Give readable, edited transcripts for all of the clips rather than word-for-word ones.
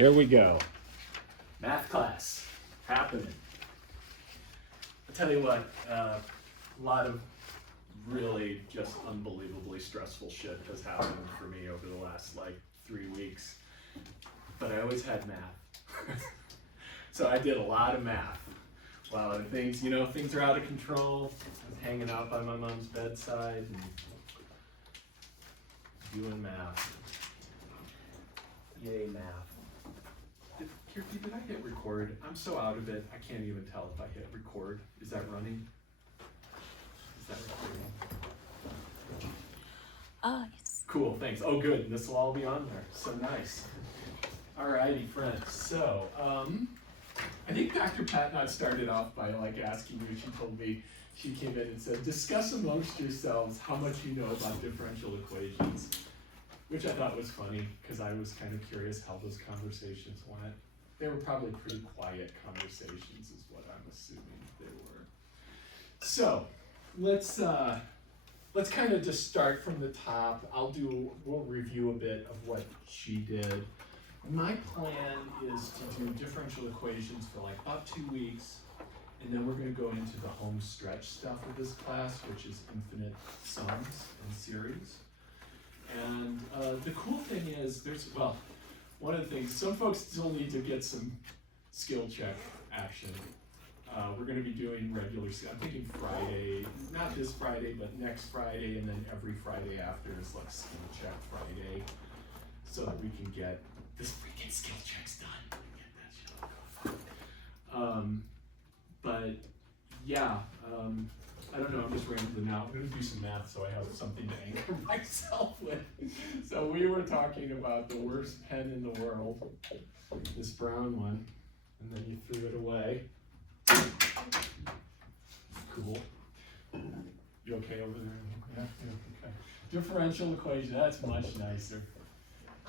Here we go. Math class happening. I'll tell you what, a lot of really just unbelievably stressful shit has happened for me over the last like 3 weeks. But I always had math. So I did a lot of math. A lot of things, you know, things are out of control. I was hanging out by my mom's bedside and doing math. Yay, math. Did I hit record? I'm so out of it, I can't even tell if I hit record. Is that running? Is that recording? Yes. Cool, thanks. Oh, good. This will all be on there. So nice. Alrighty, friends. So, I think Dr. Patnod started off by like asking you, she told me, she came in and said, discuss amongst yourselves how much you know about differential equations, which I thought was funny because I was kind of curious how those conversations went. They were probably pretty quiet conversations is what I'm assuming they were. So, let's kind of just start from the top. We'll review a bit of what she did. My plan is to do differential equations for like about 2 weeks, and then we're going to go into the home stretch stuff of this class, which is infinite sums and series. And the cool thing is, one of the things, some folks still need to get some skill check action. We're going to be doing regular, I'm thinking Friday, not this Friday, but next Friday, and then every Friday after is like skill check Friday, so that we can get this freaking skill checks done. Get that shit off. But yeah, I don't know, I'm just rambling now. I'm going to do some math so I have something to anchor myself with. So we were talking about the worst pen in the world, this brown one, and then you threw it away. Cool. You okay over there? Yeah, okay. Differential equation, that's much nicer.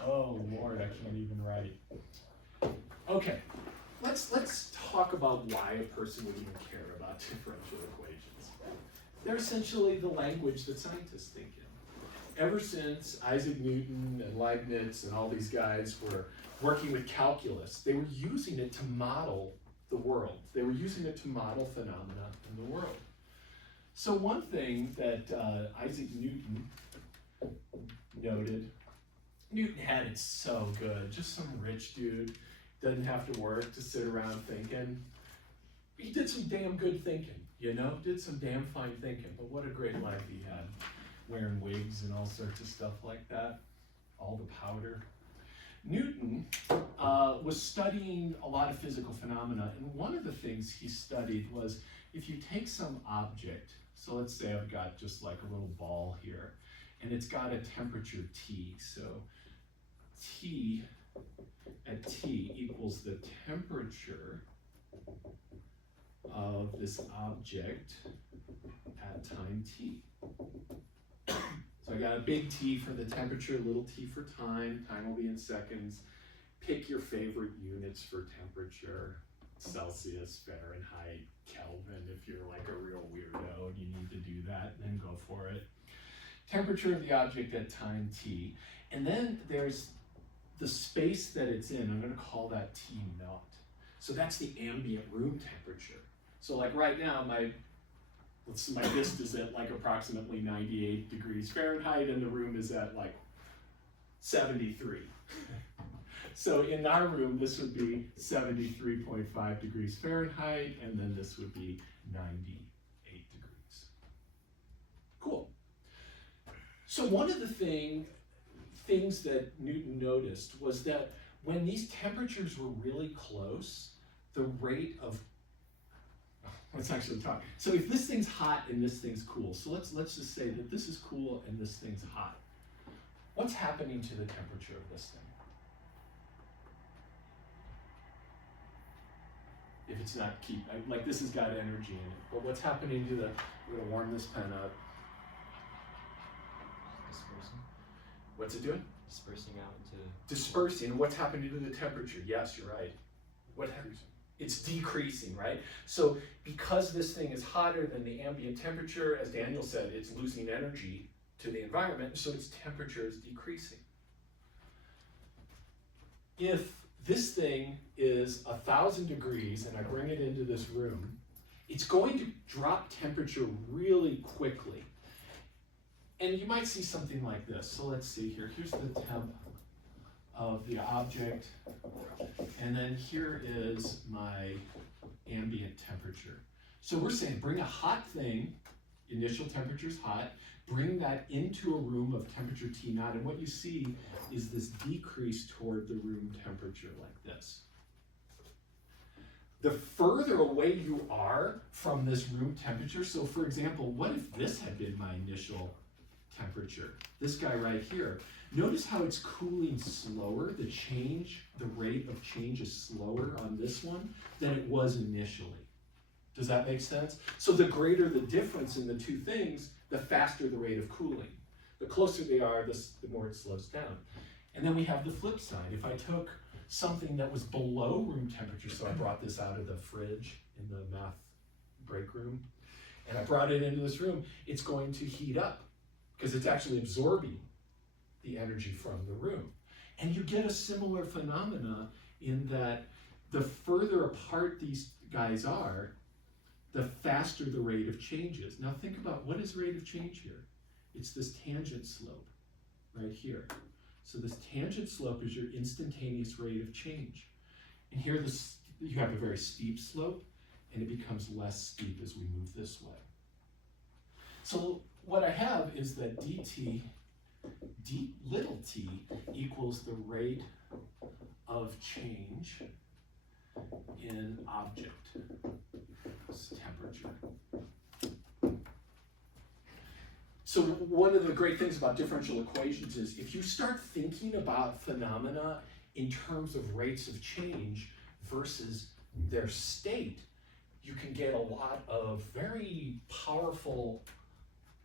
Oh Lord, I can't even write. Okay, let's talk about why a person would even care about differential equations. They're essentially the language that scientists think in. Ever since Isaac Newton and Leibniz and all these guys were working with calculus, they were using it to model the world. They were using it to model phenomena in the world. So one thing that Isaac Newton noted, Newton had it so good, just some rich dude, doesn't have to work to sit around thinking. He did some damn good thinking, you know, did some damn fine thinking, but what a great life he had, wearing wigs and all sorts of stuff like that, all the powder. Newton was studying a lot of physical phenomena, and one of the things he studied was if you take some object, so let's say I've got just like a little ball here, and it's got a temperature T, so T at T equals the temperature of this object at time T. So I got a big T for the temperature, little t for time. Time will be in seconds. Pick your favorite units for temperature. Celsius, Fahrenheit, Kelvin. If you're like a real weirdo and you need to do that, then go for it. Temperature of the object at time T. And then there's the space that it's in. I'm going to call that T naught. So that's the ambient room temperature. So like right now, my wrist is at like approximately 98 degrees Fahrenheit and the room is at like 73. So in our room, this would be 73.5 degrees Fahrenheit, and then this would be 98 degrees. Cool. So one of the things that Newton noticed was that when these temperatures were really close, the rate of, let's actually talk. So if this thing's hot and this thing's cool, so let's just say that this is cool and this thing's hot. What's happening to the temperature of this thing? If it's not like this has got energy in it, but what's happening to we're gonna warm this pen up. Dispersing. What's it doing? Dispersing out into... Dispersing, what's happening to the temperature? Yes, you're right. What happens? It's decreasing, right? So because this thing is hotter than the ambient temperature, as Daniel said, it's losing energy to the environment, so its temperature is decreasing. If this thing is 1,000 degrees and I bring it into this room, it's going to drop temperature really quickly. And you might see something like this. So let's see here. Here's the temp of the object. And then here is my ambient temperature. So we're saying bring a hot thing, initial temperature is hot, bring that into a room of temperature T naught, and what you see is this decrease toward the room temperature like this. The further away you are from this room temperature, so for example, what if this had been my initial temperature? This guy right here. Notice how it's cooling slower. The rate of change is slower on this one than it was initially. Does that make sense? So the greater the difference in the two things, the faster the rate of cooling. The closer they are, the more it slows down. And then we have the flip side. If I took something that was below room temperature, so I brought this out of the fridge in the math break room, and I brought it into this room, it's going to heat up because it's actually absorbing the energy from the room. And you get a similar phenomena in that the further apart these guys are, the faster the rate of change is. Now think about, what is rate of change here? It's this tangent slope right here. So this tangent slope is your instantaneous rate of change. And here you have a very steep slope, and it becomes less steep as we move this way. So what I have is that dt d little t equals the rate of change in object temperature. So one of the great things about differential equations is if you start thinking about phenomena in terms of rates of change versus their state, you can get a lot of very powerful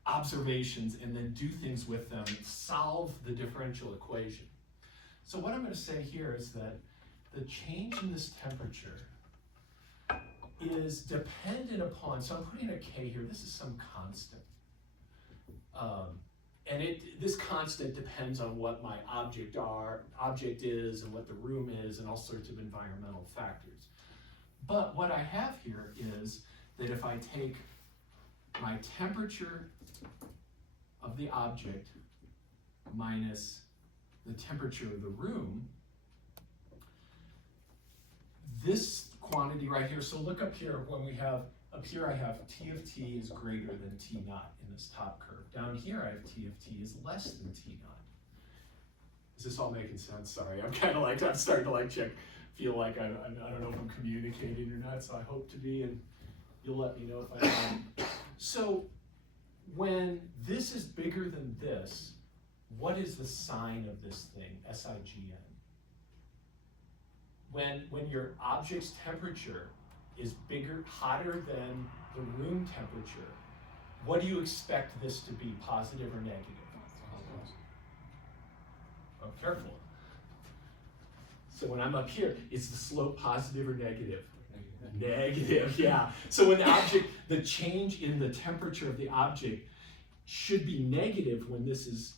observations and then do things with them, solve the differential equation. So what I'm going to say here is that the change in this temperature is dependent upon, so I'm putting a K here, this is some constant. And this constant depends on what my object is and what the room is and all sorts of environmental factors. But what I have here is that if I take my temperature of the object minus the temperature of the room, this quantity right here, so look up here when we have, up here I have T of T is greater than T naught in this top curve. Down here I have T of T is less than T naught. Is this all making sense? Sorry, I'm kind of like, I'm starting to like feel like I don't know if I'm communicating or not, so I hope to be, and you'll let me know if I am. So when this is bigger than this, what is the sign of this thing, SIGN? When your object's temperature is bigger, hotter than the room temperature, what do you expect this to be, positive or negative? Oh, careful. So when I'm up here, is the slope positive or negative? Negative, yeah. So when the change in the temperature of the object should be negative when this is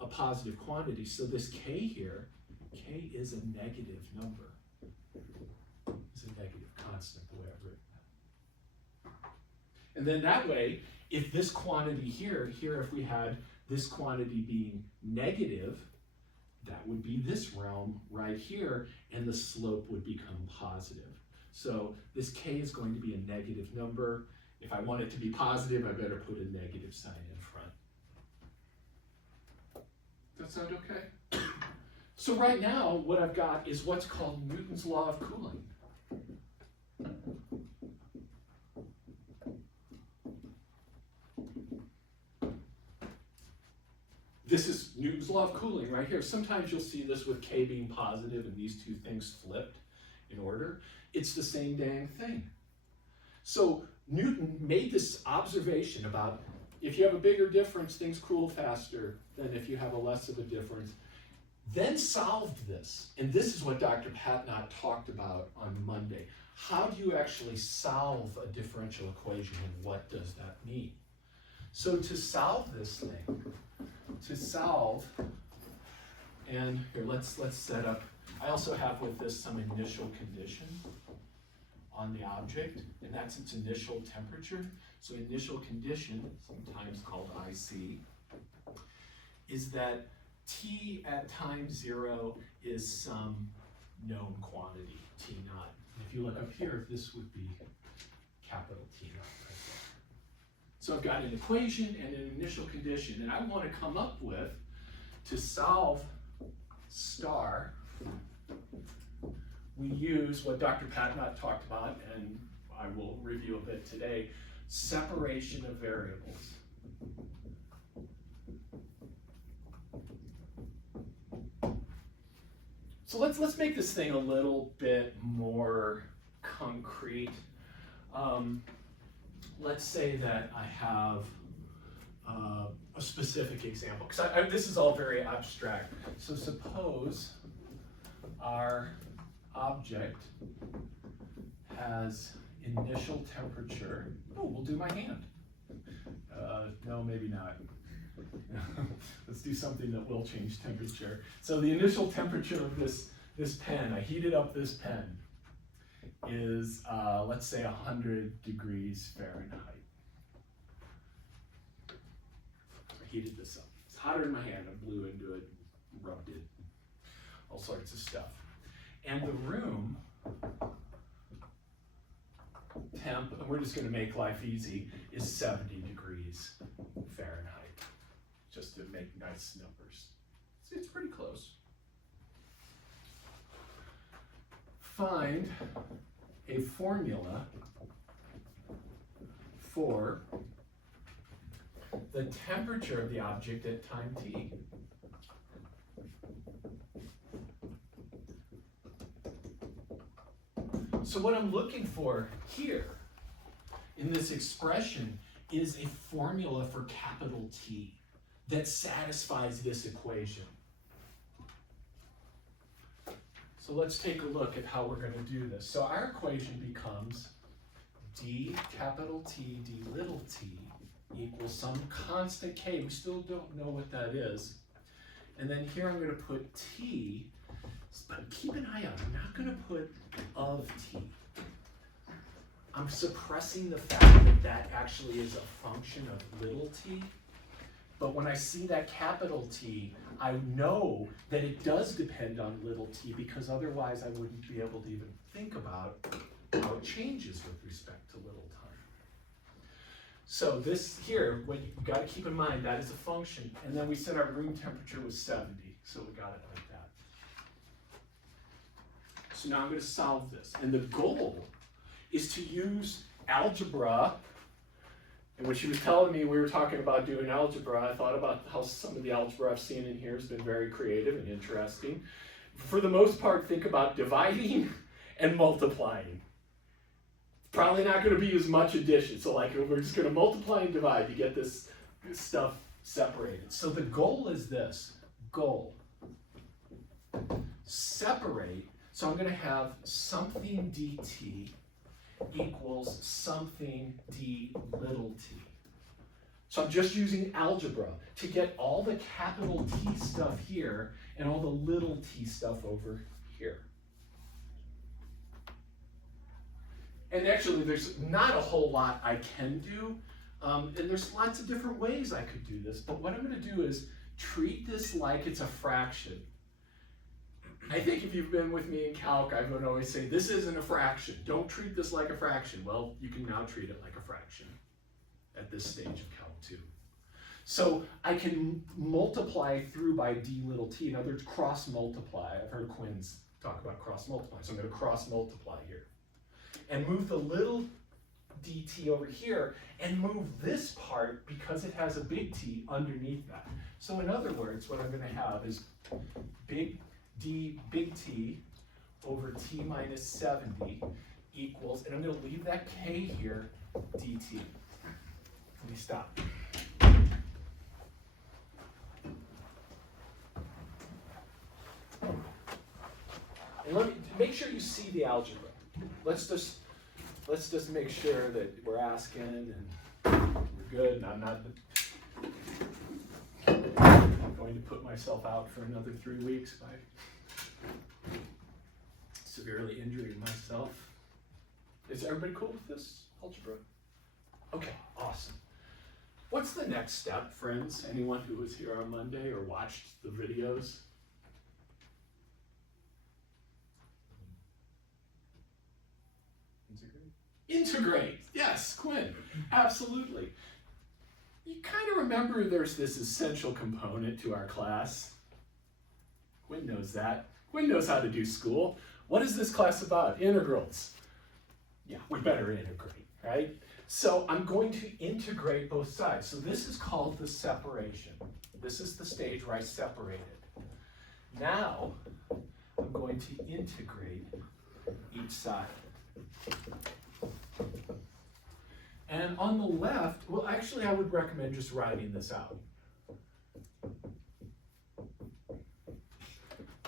a positive quantity. So this K here, K is a negative number. It's a negative constant, the way I've written that. And then that way, if this quantity here, if we had this quantity being negative, that would be this realm right here, and the slope would become positive. So this K is going to be a negative number. If I want it to be positive, I better put a negative sign in front. Does that sound okay? So right now, what I've got is what's called Newton's law of cooling. This is Newton's law of cooling right here. Sometimes you'll see this with K being positive and these two things flipped in order. It's the same dang thing. So Newton made this observation about if you have a bigger difference, things cool faster than if you have a less of a difference. Then solved this. And this is what Dr. Patnott talked about on Monday. How do you actually solve a differential equation, and what does that mean? So to solve this thing, and here let's set up I also have with this some initial condition on the object, and that's its initial temperature. So initial condition, sometimes called IC, is that T at time 0 is some known quantity, T naught. If you look up here, this would be capital T naught right there. So I've got an equation and an initial condition, and I want to come up with, to solve star, we use what Dr. Patnott talked about, and I will review a bit today, separation of variables. So let's make this thing a little bit more concrete. Let's say that I have a specific example, because this is all very abstract. So suppose our object has initial temperature. Oh, we'll do my hand. No, maybe not. Let's do something that will change temperature. So the initial temperature of this pen, I heated up this pen, is let's say 100 degrees Fahrenheit. I heated this up. It's hotter in my hand. I blew into it, rubbed it, all sorts of stuff. And the room temp, and we're just going to make life easy, is 70 degrees Fahrenheit. Just to make nice numbers. It's pretty close. Find a formula for the temperature of the object at time t. So what I'm looking for here in this expression is a formula for capital T that satisfies this equation. So let's take a look at how we're going to do this. So our equation becomes d capital T d little t equals some constant k. We still don't know what that is. And then here I'm going to put t, but keep an eye out. I'm not going to put of t. I'm suppressing the fact that that actually is a function of little t. But when I see that capital T, I know that it does depend on little t, because otherwise I wouldn't be able to even think about how it changes with respect to little time. So this here, what you've got to keep in mind, that is a function. And then we said our room temperature was 70, so we got it like that. So now I'm going to solve this. And the goal is to use algebra. And when she was telling me we were talking about doing algebra, I thought about how some of the algebra I've seen in here has been very creative and interesting. For the most part, think about dividing and multiplying. Probably not going to be as much addition. So like we're just going to multiply and divide to get this stuff separated. So the goal is this. Goal. Separate. So I'm going to have something dt equals something d little t. So I'm just using algebra to get all the capital T stuff here and all the little t stuff over here. And actually there's not a whole lot I can do, and there's lots of different ways I could do this, but what I'm going to do is treat this like it's a fraction. I think if you've been with me in calc, I would always say, this isn't a fraction. Don't treat this like a fraction. Well, you can now treat it like a fraction at this stage of calc 2. So I can multiply through by d little t. In other words, cross multiply. I've heard Quins talk about cross multiply. So I'm going to cross multiply here. And move the little dt over here and move this part, because it has a big T, underneath that. So in other words, what I'm going to have is big T over t minus 70 equals, and I'm going to leave that k here, dt. Let me stop. And let me make sure you see the algebra. Let's just make sure that we're asking and we're good, and I'm not going to put myself out for another 3 weeks by severely injuring myself. Is everybody cool with this algebra? Okay, awesome. What's the next step, friends? Anyone who was here on Monday or watched the videos? Integrate, yes, Quinn, absolutely. You kind of remember there's this essential component to our class. Quinn knows that. Quinn knows how to do school. What is this class about? Integrals. Yeah, we better integrate, right? So I'm going to integrate both sides. So this is called the separation. This is the stage where I separate it. Now, I'm going to integrate each side. And on the left, well, actually, I would recommend just writing this out.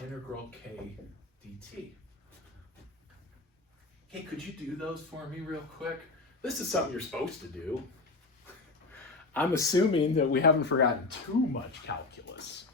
Integral k dt. Hey, could you do those for me real quick? This is something you're supposed to do. I'm assuming that we haven't forgotten too much calculus.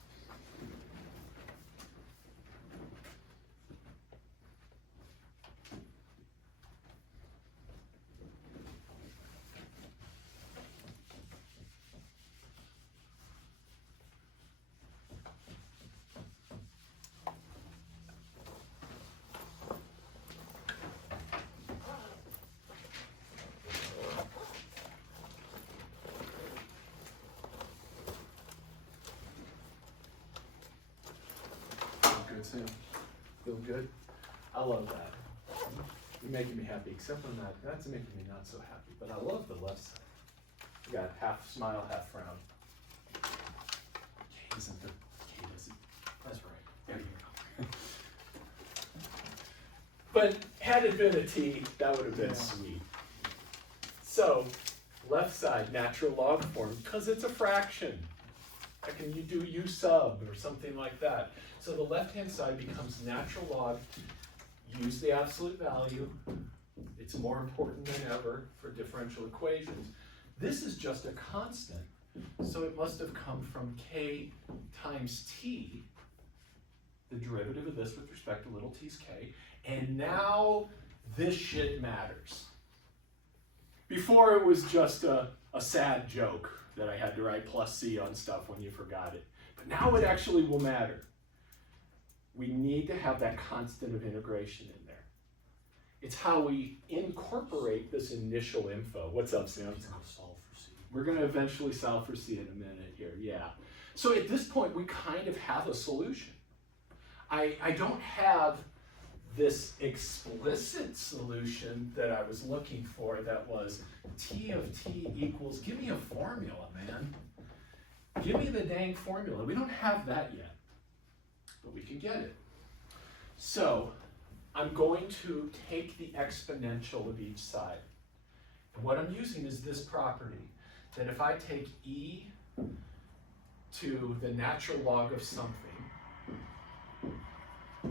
Sam, feel good? I love that. You're making me happy, except on that. That's making me not so happy, but I love the left side. You got half smile, half frown. K isn't the K, is it? That's right. There you go. But had it been a T, that would have been sweet. So, left side, natural log form, because it's a fraction. Can you do U sub or something like that? So the left-hand side becomes natural log. Use the absolute value. It's more important than ever for differential equations. This is just a constant, so it must have come from k times t, the derivative of this with respect to little t's k, and now this shit matters. Before it was just a sad joke that I had to write plus c on stuff when you forgot it. But now it actually will matter. We need to have that constant of integration in there. It's how we incorporate this initial info. What's up, Sam? Solve for c. We're going to eventually solve for c in a minute here, yeah. So at this point, we kind of have a solution. I don't have this explicit solution that I was looking for that was t of t equals, give me a formula, man. Give me the dang formula. We don't have that yet, but we can get it. So I'm going to take the exponential of each side. And what I'm using is this property, that if I take e to the natural log of something,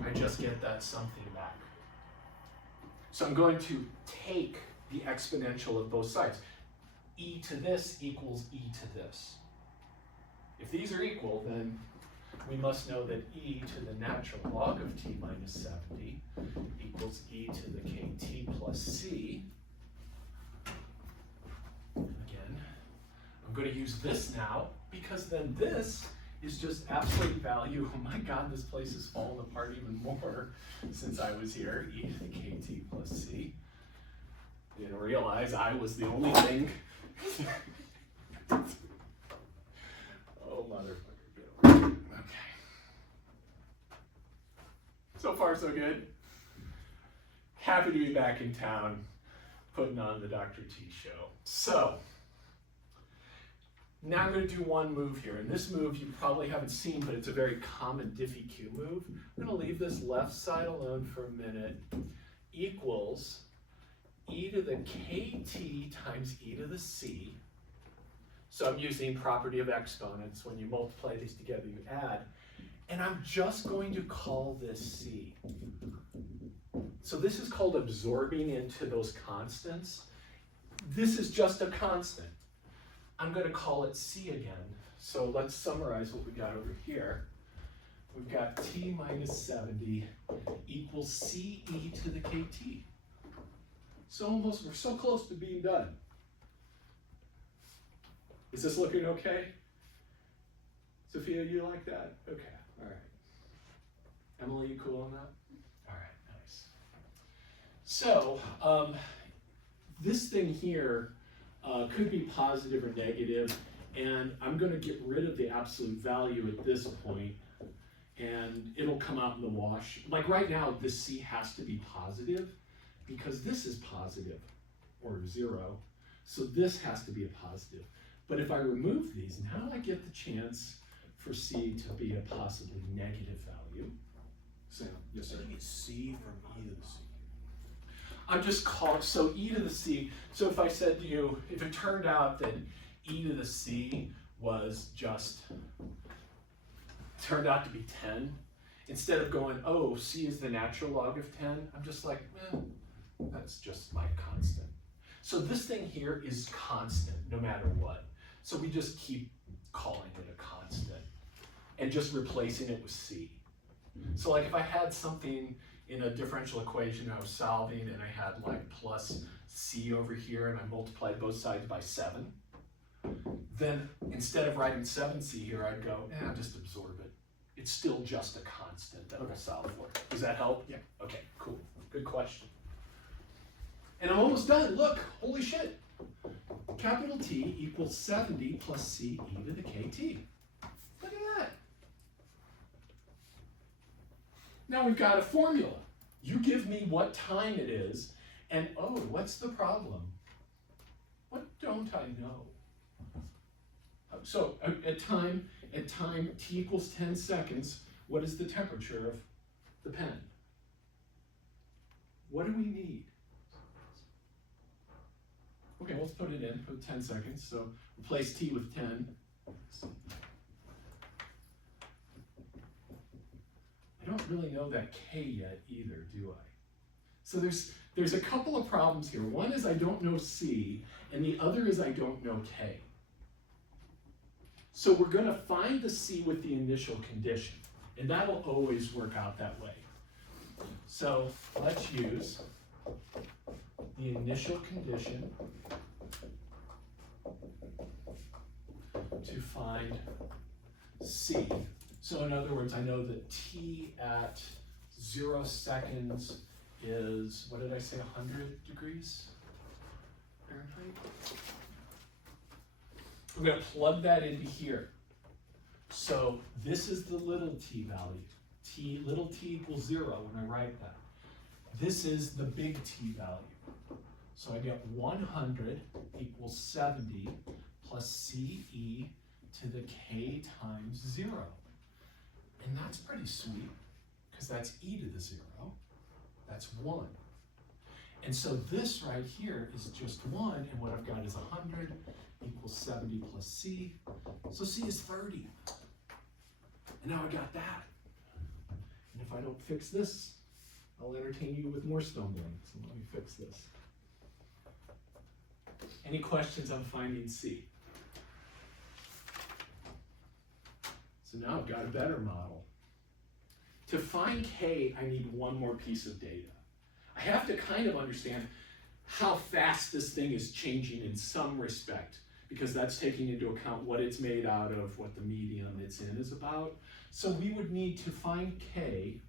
I just get that something back. So I'm going to take the exponential of both sides. E to this equals e to this. If these are equal, then we must know that e to the natural log of t minus 70 equals e to the kt plus c. Again, I'm going to use this now, because then this is just absolute value. Oh my God, this place has fallen apart even more since I was here. E to the kt plus c. Didn't realize I was the only thing. Oh, motherfucker, get over here. Okay. So far, so good. Happy to be back in town, putting on the Dr. T show. So, now I'm going to do one move here, and this move you probably haven't seen, but it's a very common Diffie-Q move. I'm going to leave this left side alone for a minute. Equals e to the kt times e to the c. So I'm using property of exponents. When you multiply these together, you add. And I'm just going to call this c. So this is called absorbing into those constants. This is just a constant. I'm going to call it c again. So let's summarize what we got over here. we've got T minus 70 equals CE to the KT. So we're so close to being done. Is this looking okay? Sophia, you like that? Okay, all right. Emily, you cool on that? All right, nice. So this thing here could be positive or negative, and I'm going to get rid of the absolute value at this point, and it'll come out in the wash. Like right now, this C has to be positive because this is positive, or 0, so this has to be a positive. But if I remove these, now I get the chance for C to be a possibly negative value. Sam, yes, sir? How do you get C from E to the C? I'm just calling, so E to the C, so if I said to you, if it turned out that E to the C was just, turned out to be 10, instead of going, oh, C is the natural log of 10, I'm just like, that's just my constant. So this thing here is constant, no matter what. So we just keep calling it a constant and just replacing it with C. So like if I had something in a differential equation I was solving and I had like plus C over here and I multiplied both sides by 7, then instead of writing 7C here, I'd go, just absorb it. It's still just a constant that we'll solve for. Does that help? Yeah. Okay, cool. Good question. And I'm almost done. Look, holy shit. Capital T equals 70 plus CE to the KT. Look at that. Now we've got a formula. You give me what time it is, and oh, what's the problem? What don't I know? So at time T equals 10 seconds, what is the temperature of the pen? What do we need? Okay, let's put it in, put 10 seconds. So replace T with 10. I don't really know that K yet either, do I? So there's a couple of problems here. One is I don't know C, and the other is I don't know K. So we're going to find the C with the initial condition, and that'll always work out that way. So let's use the initial condition to find C. So in other words, I know that T at 0 seconds is, what did I say, 100 degrees Fahrenheit? I'm going to plug that into here. So this is the little t value. Little t equals 0 when I write that. This is the big T value. So I get 100 equals 70 plus CE to the K times 0. And that's pretty sweet, because that's E to the 0. That's 1. And so this right here is just 1, and what I've got is 100 equals 70 plus C. So C is 30. And now I got that. And if I don't fix this, I'll entertain you with more stumbling. So let me fix this. Any questions on finding C? So now I've got a better model. To find K, I need one more piece of data. I have to kind of understand how fast this thing is changing in some respect, because that's taking into account what it's made out of, what the medium it's in is about. So we would need to find K,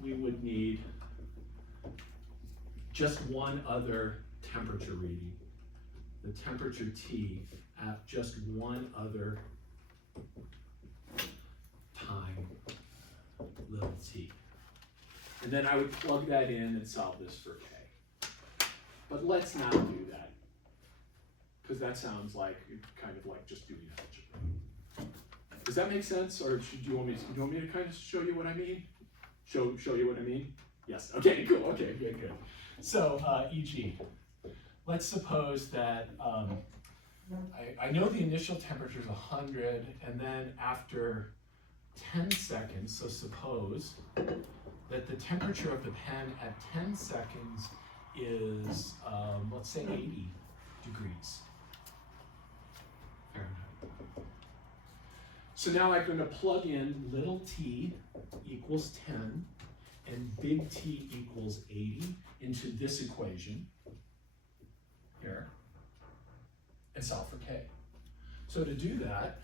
we would need just one other temperature reading, the temperature T at just one other time, little t. And then I would plug that in and solve this for K. But let's not do that, because that sounds like kind of like just doing algebra. Does that make sense, or do you want me to kind of show you what I mean? Show you what I mean? Yes. Okay. Cool. Okay. Good. So, e.g., let's suppose that I know the initial temperature is 100, and then after 10 seconds, so suppose that the temperature of the pen at 10 seconds is, let's say 80 degrees Fahrenheit. So now I'm going to plug in little t equals 10 and big T equals 80 into this equation here and solve for k. So to do that,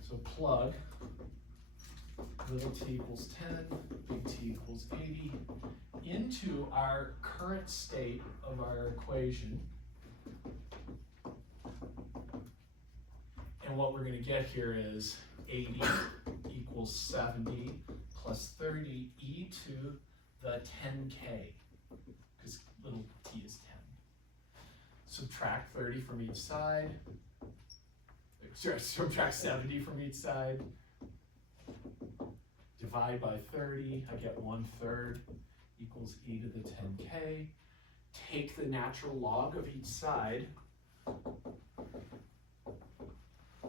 so plug little t equals 10, big T equals 80 into our current state of our equation. And what we're going to get here is 80 equals 70 plus 30 e to the 10k, because little t is 10. Subtract 30 from each side. Subtract 70 from each side. Divide by 30, I get 1/3 equals e to the 10k. Take the natural log of each side.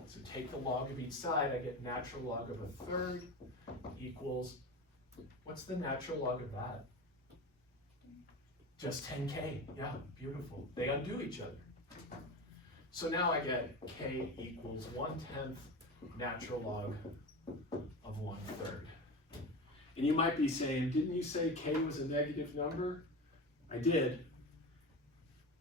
So take the log of each side, I get natural log of 1/3 equals, what's the natural log of that? Just 10k, yeah, beautiful. They undo each other. So now I get k equals 1/10 natural log of 1/3. And you might be saying, didn't you say k was a negative number? I did.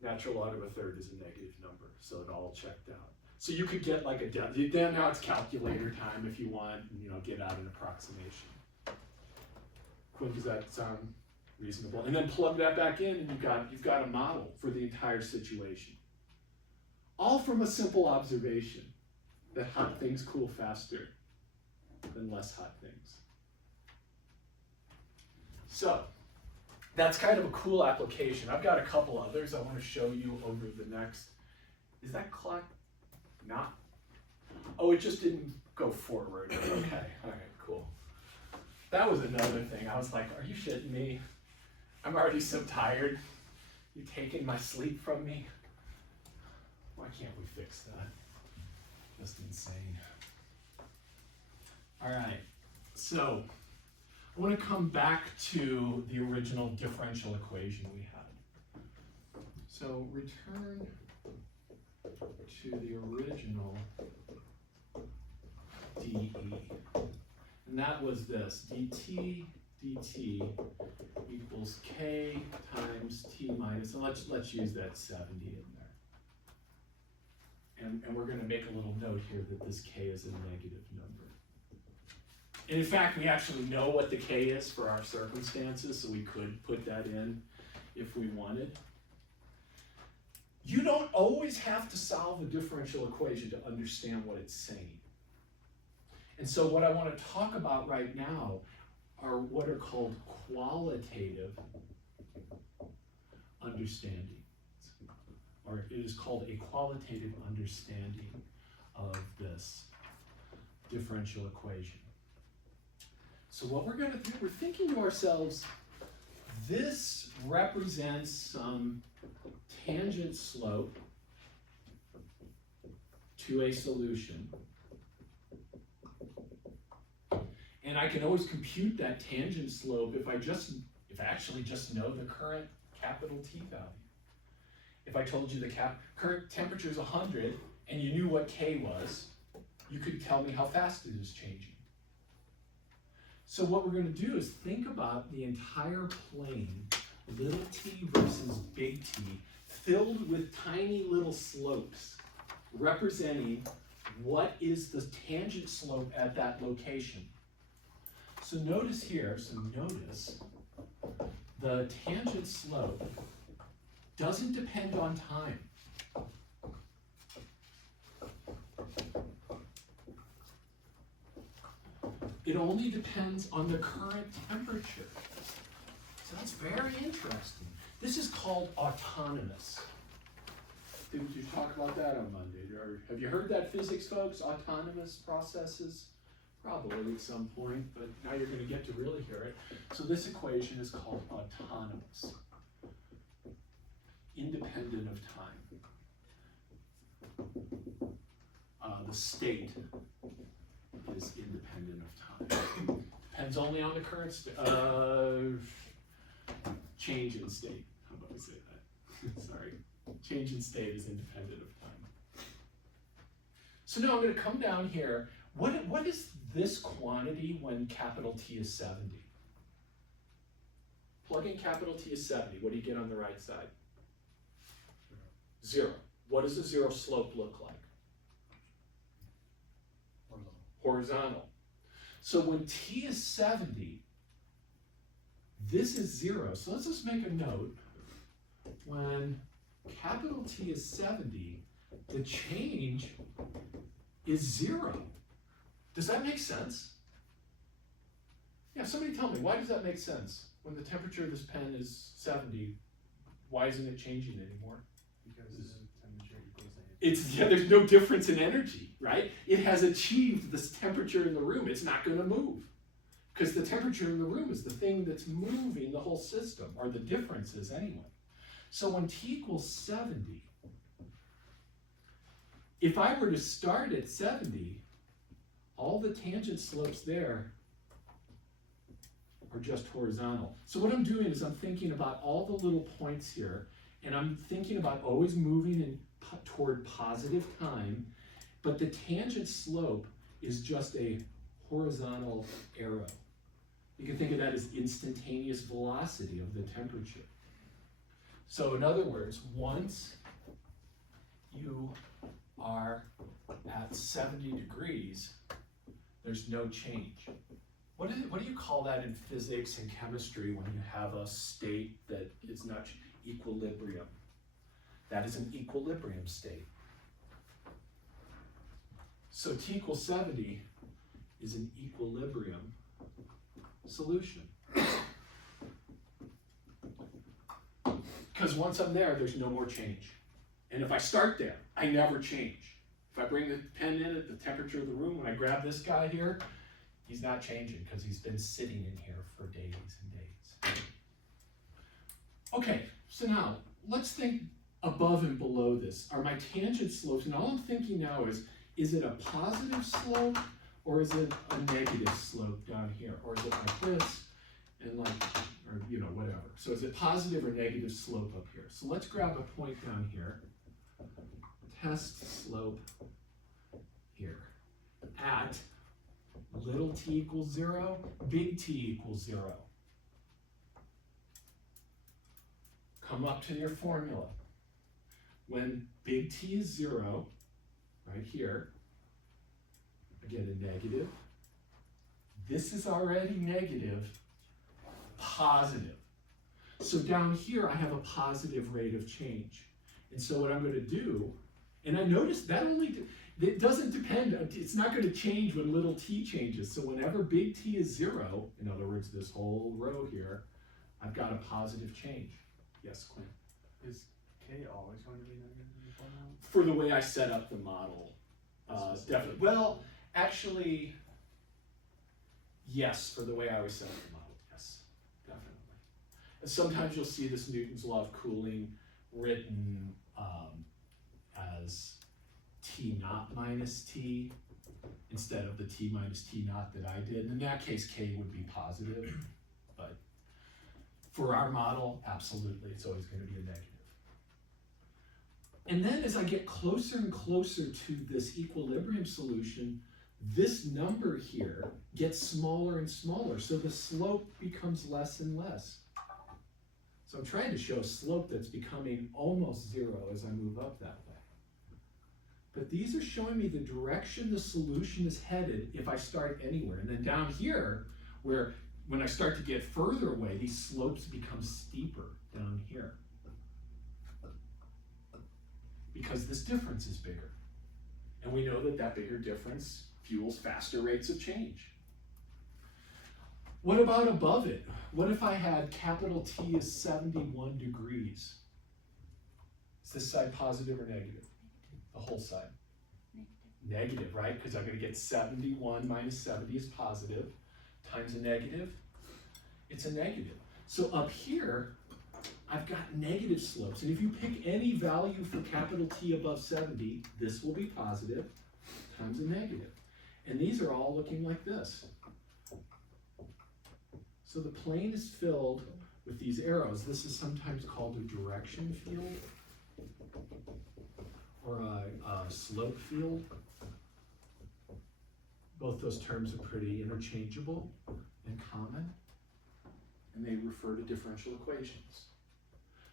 Natural log of 1/3 is a negative number, so it all checked out. So you could get like then now it's calculator time if you want, get out an approximation. Quinn, does that sound reasonable? And then plug that back in and you've got a model for the entire situation. All from a simple observation that hot things cool faster than less hot things. So that's kind of a cool application. I've got a couple others I want to show you over the next. Is that clock not? Oh, it just didn't go forward. Okay, all right, cool. That was another thing. I was like, are you shitting me? I'm already so tired. You're taking my sleep from me. Why can't we fix that? Just insane. All right, so I want to come back to the original differential equation we had. So return to the original dE. And that was this, dt equals k times t minus, and let's use that 70 in there. And we're going to make a little note here that this k is a negative number. And in fact, we actually know what the k is for our circumstances, so we could put that in if we wanted. You don't always have to solve a differential equation to understand what it's saying. And so what I want to talk about right now are what are called qualitative understandings, or it is called a qualitative understanding of this differential equation. So what we're going to do, we're thinking to ourselves, this represents some tangent slope to a solution. And I can always compute that tangent slope if I actually just know the current capital T value. If I told you the current temperature is 100 and you knew what K was, you could tell me how fast it is changing. So what we're going to do is think about the entire plane, little t versus big T, filled with tiny little slopes, representing what is the tangent slope at that location. So notice here, the tangent slope doesn't depend on time. It only depends on the current temperature. So that's very interesting. This is called autonomous. Didn't you talk about that on Monday? Or have you heard that, physics folks? Autonomous processes? Probably at some point, but now you're going to get to really hear it. So this equation is called autonomous, independent of time. The state is independent of time. Depends only on the current change in state. How about we say that? Sorry. Change in state is independent of time. So now I'm going to come down here. What is this quantity when capital T is 70? Plug in capital T is 70. What do you get on the right side? 0. What does a 0 slope look like? Horizontal. So when T is 70, this is 0. So let's just make a note. When capital T is 70, the change is 0. Does that make sense? Yeah, somebody tell me, why does that make sense? When the temperature of this pen is 70, why isn't it changing anymore? Because the temperature equals There's no difference in energy, right? It has achieved this temperature in the room. It's not going to move. Because the temperature in the room is the thing that's moving the whole system, or the difference is anyway. So when T equals 70, if I were to start at 70, all the tangent slopes there are just horizontal. So what I'm doing is I'm thinking about all the little points here, and I'm thinking about always moving toward positive time, but the tangent slope is just a horizontal arrow. You can think of that as instantaneous velocity of the temperature. So in other words, once you are at 70 degrees, there's no change. What do you call that in physics and chemistry when you have a state that is not equilibrium? That is an equilibrium state. So T equals 70 is an equilibrium solution. Because once I'm there, there's no more change. And if I start there, I never change. If I bring the pen in at the temperature of the room, when I grab this guy here, he's not changing because he's been sitting in here for days and days. Okay, so now let's think above and below this. Are my tangent slopes, and all I'm thinking now is it a positive slope or is it a negative slope down here? Or is it like this and like, or you know, whatever. So is it positive or negative slope up here? So let's grab a point down here. Test slope here at little t equals 0, big T equals 0. Come up to your formula. When big T is 0, right here, I get a negative. This is already negative, positive. So down here, I have a positive rate of change. And so what I'm going to do, and I noticed that it doesn't depend, it's not going to change when little t changes. So whenever big T is 0, in other words, this whole row here, I've got a positive change. Yes, Quinn? Is K always going to be negative in the formula? For the way I set up the model, definitely. Well, actually, yes, for the way I was set up the model, yes, definitely. And sometimes you'll see this Newton's law of cooling written as T naught minus T instead of the T minus T naught that I did. In that case, K would be positive, but for our model, absolutely, it's always going to be a negative. And then as I get closer and closer to this equilibrium solution, this number here gets smaller and smaller, so the slope becomes less and less. So I'm trying to show a slope that's becoming almost 0 as I move up that way. But these are showing me the direction the solution is headed if I start anywhere. And then down here, where when I start to get further away, these slopes become steeper down here. Because this difference is bigger. And we know that that bigger difference fuels faster rates of change. What about above it? What if I had capital T is 71 degrees? Is this side positive or negative? The whole side? Negative, right? Because I'm going to get 71 minus 70 is positive, times a negative. It's a negative. So up here, I've got negative slopes. And if you pick any value for capital T above 70, this will be positive times a negative. And these are all looking like this. So the plane is filled with these arrows. This is sometimes called a direction field or a slope field. Both those terms are pretty interchangeable and common, and they refer to differential equations.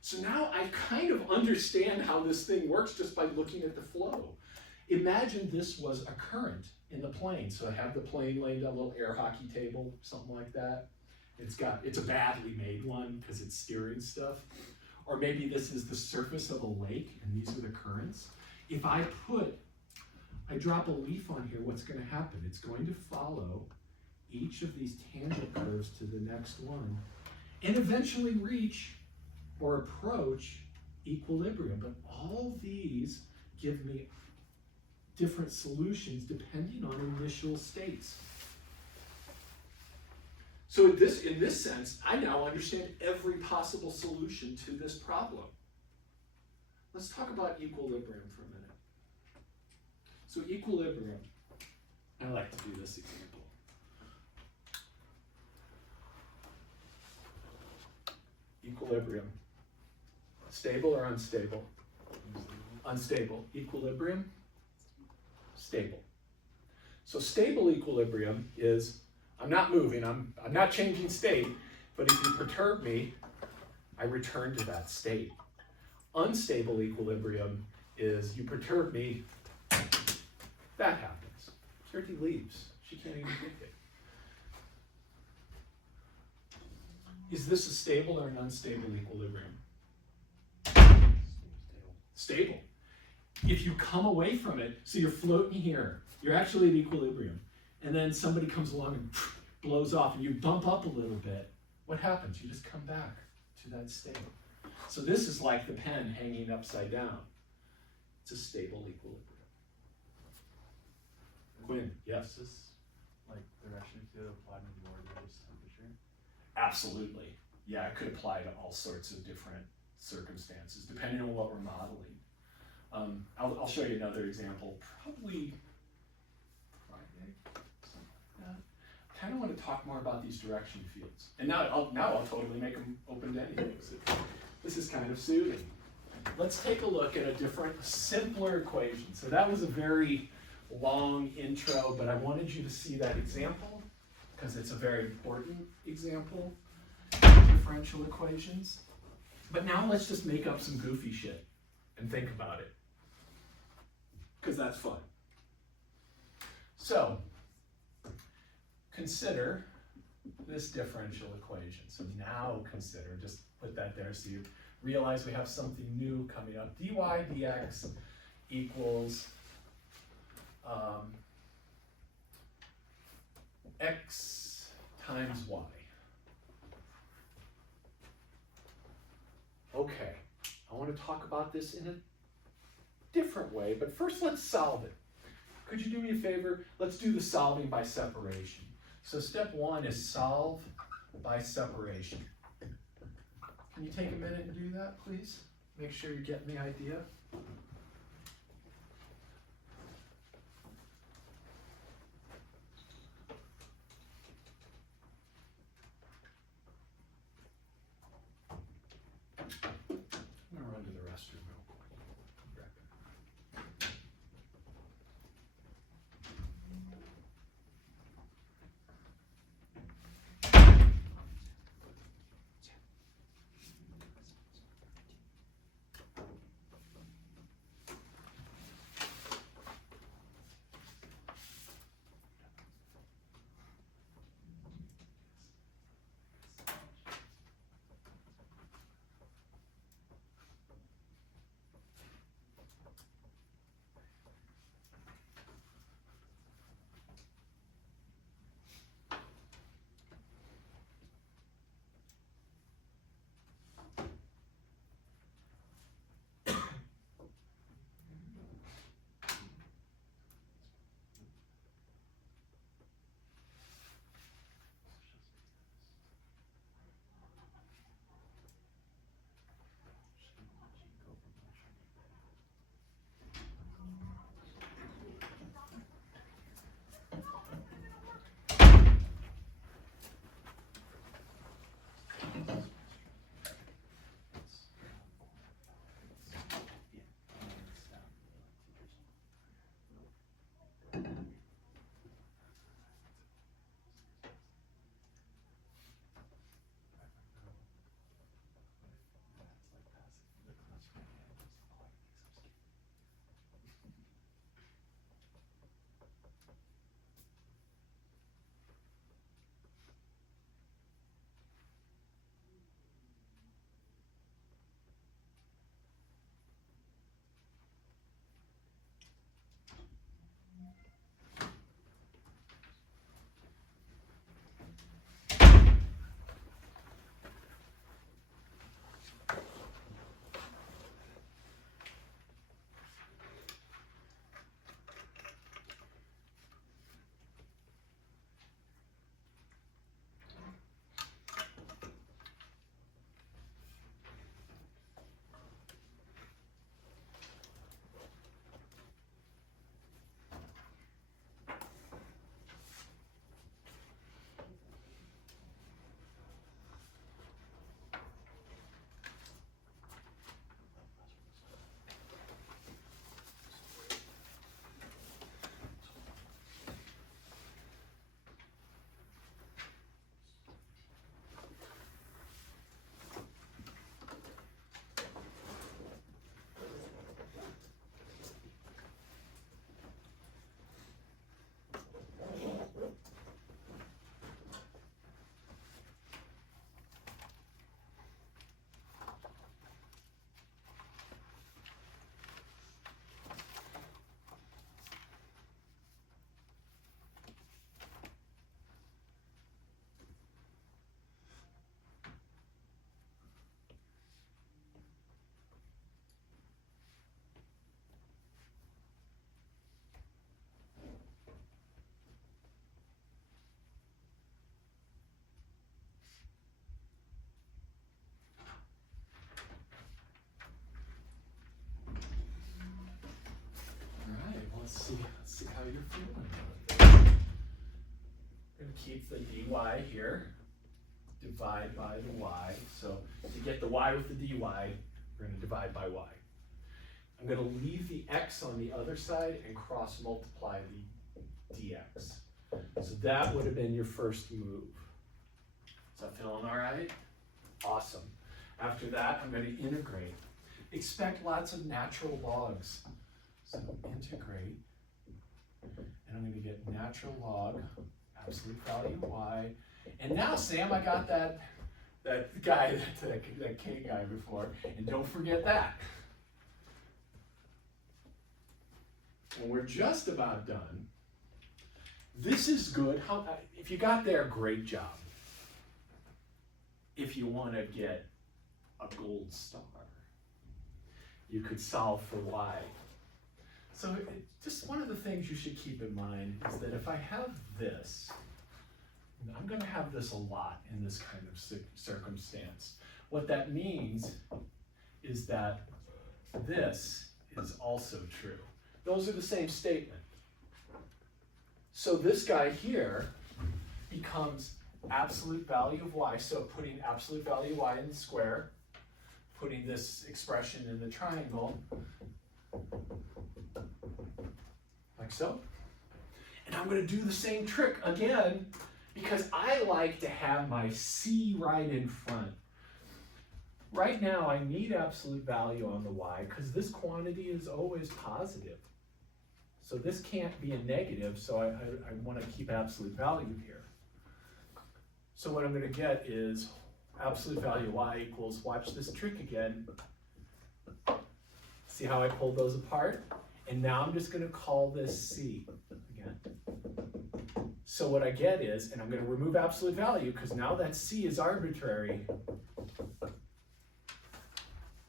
So now I kind of understand how this thing works just by looking at the flow. Imagine this was a current in the plane. So I have the plane laying down a little air hockey table, something like that. It's a badly made one because it's steering stuff. Or maybe this is the surface of a lake and these are the currents. If I drop a leaf on here, what's going to happen? It's going to follow each of these tangent curves to the next one and eventually reach or approach equilibrium. But all these give me different solutions depending on initial states. So in this sense, I now understand every possible solution to this problem. Let's talk about equilibrium for a minute. So equilibrium, I like to do this example. Equilibrium, stable or unstable? Unstable. Equilibrium, stable. So stable equilibrium is, I'm not moving, I'm not changing state, but if you perturb me, I return to that state. Unstable equilibrium is, you perturb me, that happens. Turkey leaves. She can't even pick it. Is this a stable or an unstable equilibrium? Stable. If you come away from it, so you're floating here, you're actually at equilibrium, and then somebody comes along and blows off and you bump up a little bit, what happens? You just come back to that state. So this is like the pen hanging upside down. It's a stable equilibrium. Quinn, yes? Is this like direction to apply to the water's temperature? Absolutely. Yeah, it could apply to all sorts of different circumstances, depending on what we're modeling. I'll show you another example, probably Friday, something like that. I kind of want to talk more about these direction fields. And now I'll totally make them open to anything. So this is kind of suiting. Let's take a look at a different, simpler equation. So that was a very long intro, but I wanted you to see that example because it's a very important example of differential equations. But now let's just make up some goofy shit and think about it, because that's fun. So consider this differential equation. So now consider, just put that there so you realize we have something new coming up. dy dx equals x times y. Okay, I want to talk about this in a different way, but first let's solve it. Could you do me a favor? Let's do the solving by separation. So step one is solve by separation. Can you take a minute and do that, please? Make sure you're getting the idea. I'm gonna run to the restroom real quick. Be right back. keep the dy here, divide by the y. So to get the y with the dy, we're going to divide by y. I'm going to leave the x on the other side and cross multiply the dx. So that would have been your first move. Is that feeling all right? Awesome. After that, I'm going to integrate. Expect lots of natural logs. So integrate, and I'm going to get natural log, absolute value y. And now, Sam, I got that guy, that K guy before, and don't forget that. When we're just about done, this is good. If you got there, great job. If you want to get a gold star, you could solve for y. So just one of the things you should keep in mind is that if I have this, I'm going to have this a lot in this kind of circumstance. What that means is that this is also true. Those are the same statement. So this guy here becomes absolute value of y. So putting absolute value of y in the square, putting this expression in the triangle, like so. And I'm going to do the same trick again because I like to have my c right in front. Right now I need absolute value on the y because this quantity is always positive. So this can't be a negative, so I want to keep absolute value here. So what I'm going to get is absolute value y equals, watch this trick again. See how I pulled those apart? And now I'm just going to call this c again. So what I get is, and I'm going to remove absolute value because now that c is arbitrary,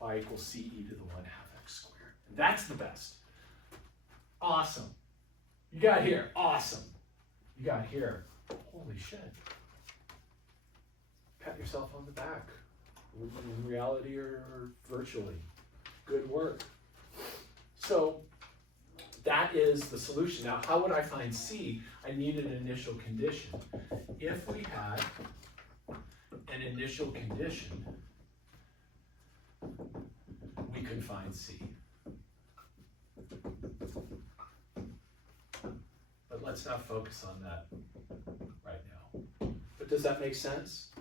y equals c e to the 1/2 x squared. And that's the best. Awesome. You got here, awesome. You got here, holy shit. Pat yourself on the back, in reality or virtually. Good work. So that is the solution. Now, how would I find C? I need an initial condition. If we had an initial condition, we could find C. But let's not focus on that right now. But does that make sense?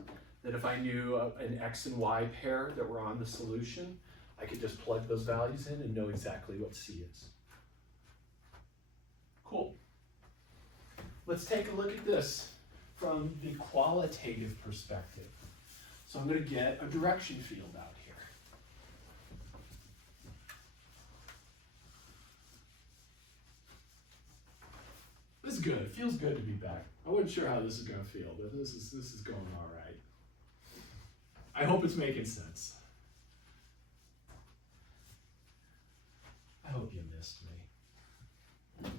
That if I knew an x and y pair that were on the solution, I could just plug those values in and know exactly what C is. Cool. Let's take a look at this from the qualitative perspective. So I'm going to get a direction field out here. This is good. It feels good to be back. I wasn't sure how this is going to feel, but this is going all right. I hope it's making sense. I hope you missed me.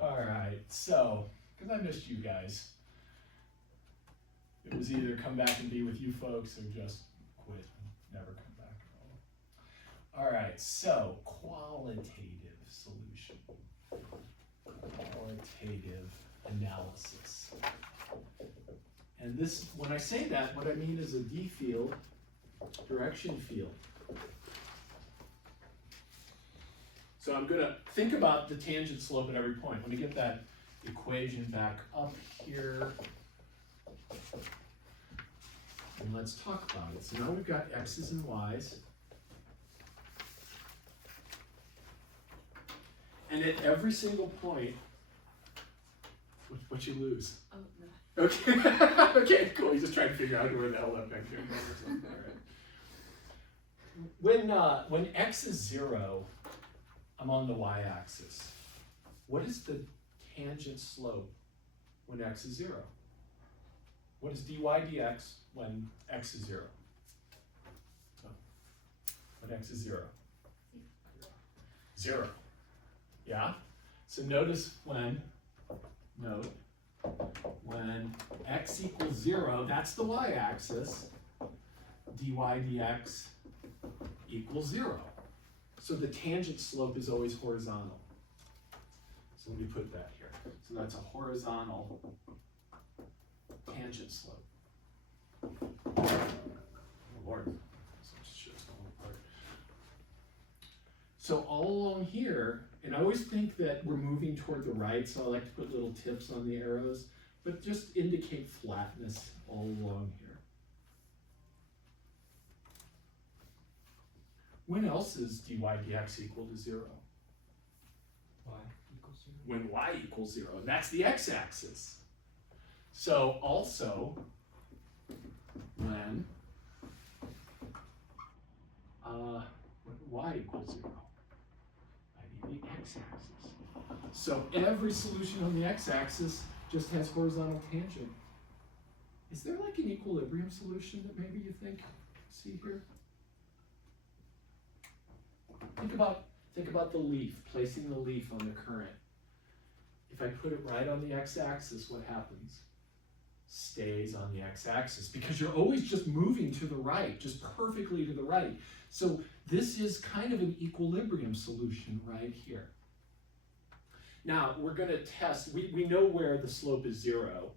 All right, so, because I missed you guys, it was either come back and be with you folks or just quit and never come back at all. All right, so qualitative solution, qualitative analysis. And this, when I say that, what I mean is a D field, direction field. So I'm going to think about the tangent slope at every point. Let me get that equation back up here. And let's talk about it. So now we've got x's and y's. And at every single point, what you lose? Oh, no. Okay. Okay, cool. He's just trying to figure out where the hell that vector goes or something. All right. When x is 0, I'm on the y-axis. What is the tangent slope when x is 0? What is dy dx when x is 0? When x is 0? 0. Yeah? So notice when x equals 0, that's the y-axis, dy dx equals 0. So the tangent slope is always horizontal. So let me put that here. So that's a horizontal tangent slope. Oh Lord, this shit's falling apart. So all along here, and I always think that we're moving toward the right, so I like to put little tips on the arrows, but just indicate flatness all along here. When else is dy dx equal to 0? Y equals 0. When y equals 0, and that's the x-axis. So also, when y equals 0, I need the x-axis. So every solution on the x-axis just has horizontal tangent. Is there like an equilibrium solution that maybe you see here? Think about the leaf, placing the leaf on the current. If I put it right on the x-axis, what happens? Stays on the x-axis, because you're always just moving to the right, just perfectly to the right. So this is kind of an equilibrium solution right here. Now we're going to test, we know where the slope is 0,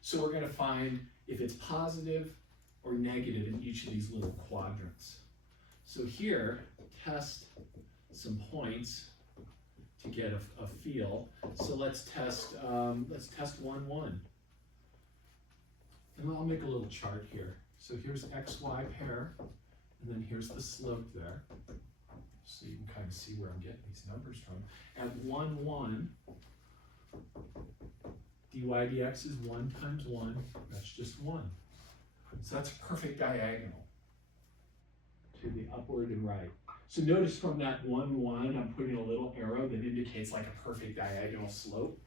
so we're going to find if it's positive or negative in each of these little quadrants. So here, test some points to get a feel. So let's test 1, 1. And I'll make a little chart here. So here's XY pair, and then here's the slope there. So you can kind of see where I'm getting these numbers from. At 1, 1, dy dx is 1 times 1, that's just 1. So that's a perfect diagonal to the upward and right. So notice from that 1, 1, I'm putting a little arrow that indicates like a perfect diagonal slope.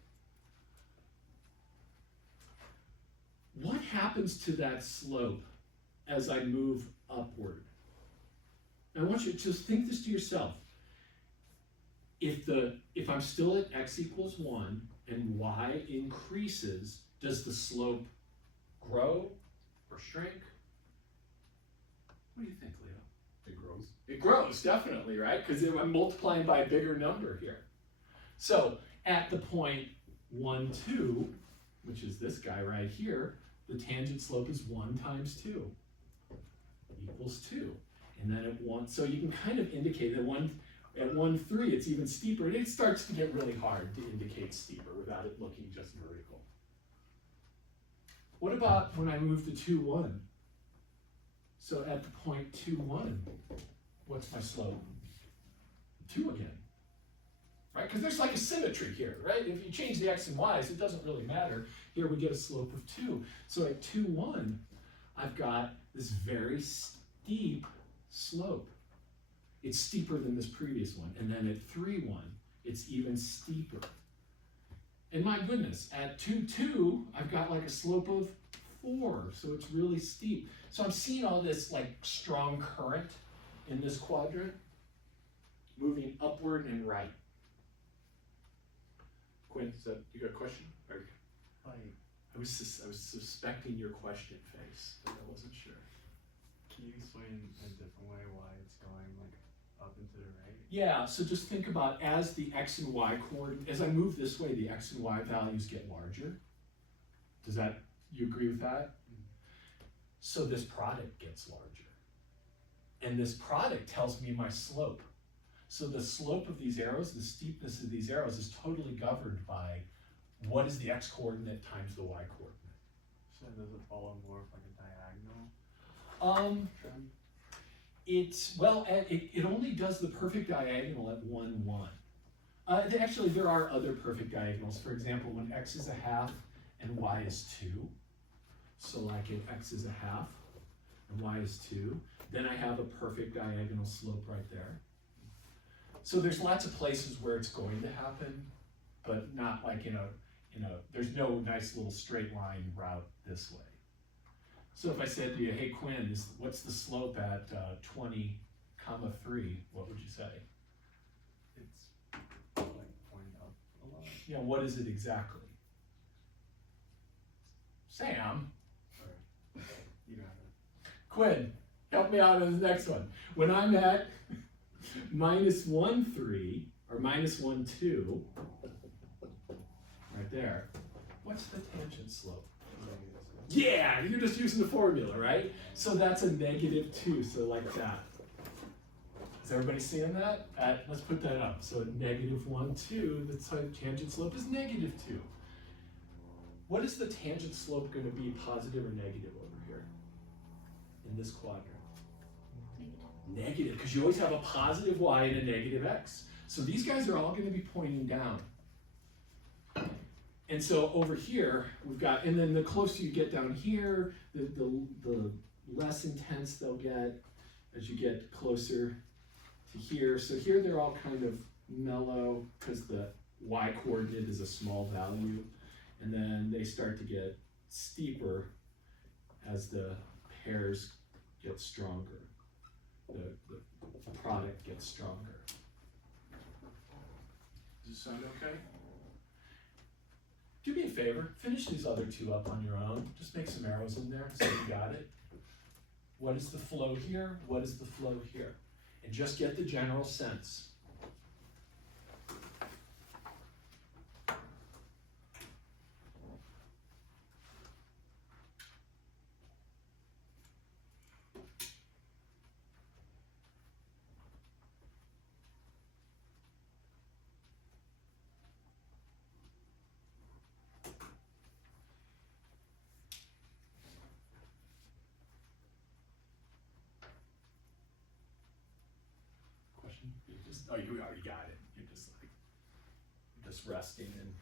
What happens to that slope as I move upward? I want you to just think this to yourself. If I'm still at x equals 1 and y increases, does the slope grow or shrink? What do you think, Leo? It grows. It grows, definitely, right? Because I'm multiplying by a bigger number here. So at the point 1, 2, which is this guy right here, the tangent slope is 1 times 2 equals 2. And then at 1, so you can kind of indicate that at 1, 3, it's even steeper. It starts to get really hard to indicate steeper without it looking just vertical. What about when I move to 2, 1? So at the point 2, 1, what's my slope? 2 again, right? Because there's like a symmetry here, right? If you change the x and y's, it doesn't really matter. Here we get a slope of 2. So at 2, 1, I've got this very steep slope. It's steeper than this previous one. And then at 3, 1, it's even steeper. And my goodness, at 2, 2, I've got like a slope of 4, so it's really steep. So I'm seeing all this like strong current in this quadrant, moving upward and right. Quinn, you got a question? Or, I was suspecting your question face, but I wasn't sure. Can you explain a different way why it's going like up and to the right? Yeah, so just think about as the x and y coordinate, as I move this way, the x and y values get larger. Does that, you agree with that? So this product gets larger. And this product tells me my slope. So the slope of these arrows, the steepness of these arrows is totally governed by what is the x coordinate times the y coordinate. So does it follow more of like a diagonal trend? It only does the perfect diagonal at 1, 1. Actually, there are other perfect diagonals. For example, when x is a half and y is 2. So like if x is a half and y is 2, then I have a perfect diagonal slope right there. So there's lots of places where it's going to happen, but not like there's no nice little straight line route this way. So if I said to you, hey Quinn, what's the slope at 20, 3, what would you say? It's like pointing up a lot. Yeah, what is it exactly? Sam? Sorry. You got it. Quinn, help me out on the next one. When I'm at minus 1, 3, or minus 1, 2, right there, what's the tangent slope? Yeah, you're just using the formula, right? So that's a -2, so like that. Is everybody seeing that? Let's put that up. So at -1, 2, the tangent slope is -2. What is the tangent slope going to be, positive or negative over here in this quadrant? Negative, because you always have a positive y and a negative x. So these guys are all going to be pointing down. And so over here, we've got, and then the closer you get down here, the less intense they'll get as you get closer to here. So here they're all kind of mellow because the y coordinate is a small value. And then they start to get steeper as the pairs get stronger. The product gets stronger. Does this sound okay? Do me a favor, finish these other two up on your own. Just make some arrows in there so you got it. What is the flow here? What is the flow here? And just get the general sense. You already got it. You're just like, just resting and.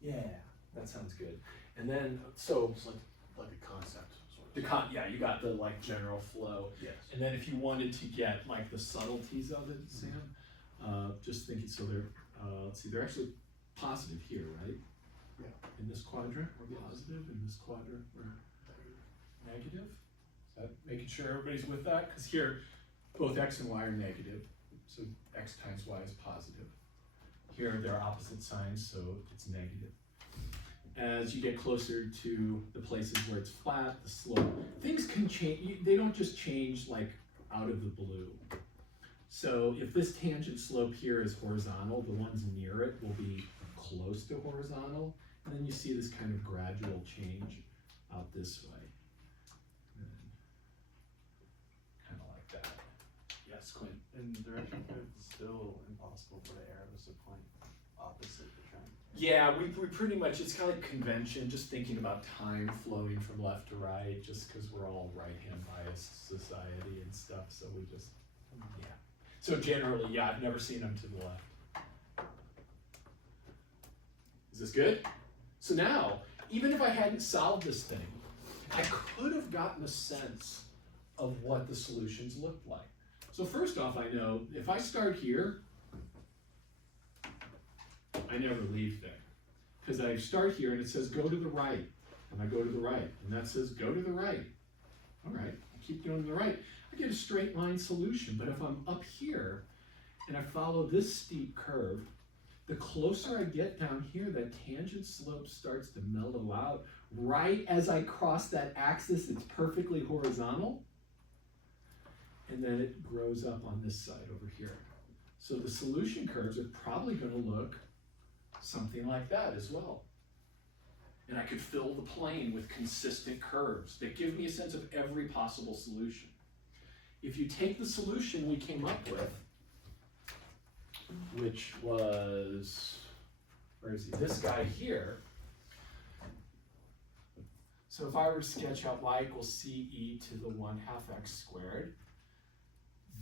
Yeah, that sounds good. And then, so. It's like a concept. Sort of. Yeah, you got the like general flow. Yes. And then if you wanted to get like the subtleties of it, Sam, just thinking, so they're, let's see, they're actually positive here, right? Yeah. In this quadrant, we're Yes. positive. In this quadrant, we're negative. Is that making sure everybody's with that? Because here, both x and y are negative, so x times y is positive. Here they're opposite signs, so it's negative. As you get closer to the places where it's flat, the slope, things can change. They don't just change like out of the blue. So if this tangent slope here is horizontal, the ones near it will be close to horizontal, and then you see this kind of gradual change out this way. Kind of like that. Yes, Quinn. In direction code, it's still impossible for the arrows to point opposite the trend. Yeah, we pretty much, it's kind of like convention, just thinking about time flowing from left to right, just because we're all right-hand biased society and stuff, so we just, yeah. So generally, yeah, I've never seen them to the left. Is this good? So now, even if I hadn't solved this thing, I could have gotten a sense of what the solutions looked like. So first off, I know if I start here, I never leave there. Because I start here and it says go to the right, and I go to the right, and that says go to the right. All right, I keep going to the right. I get a straight line solution, but if I'm up here and I follow this steep curve, the closer I get down here, that tangent slope starts to mellow out. Right as I cross that axis, it's perfectly horizontal. And then it grows up on this side over here. So the solution curves are probably going to look something like that as well. And I could fill the plane with consistent curves that give me a sense of every possible solution. If you take the solution we came up with, which was, where is he? This guy here. So if I were to sketch out y equals ce to the 1/2 x squared,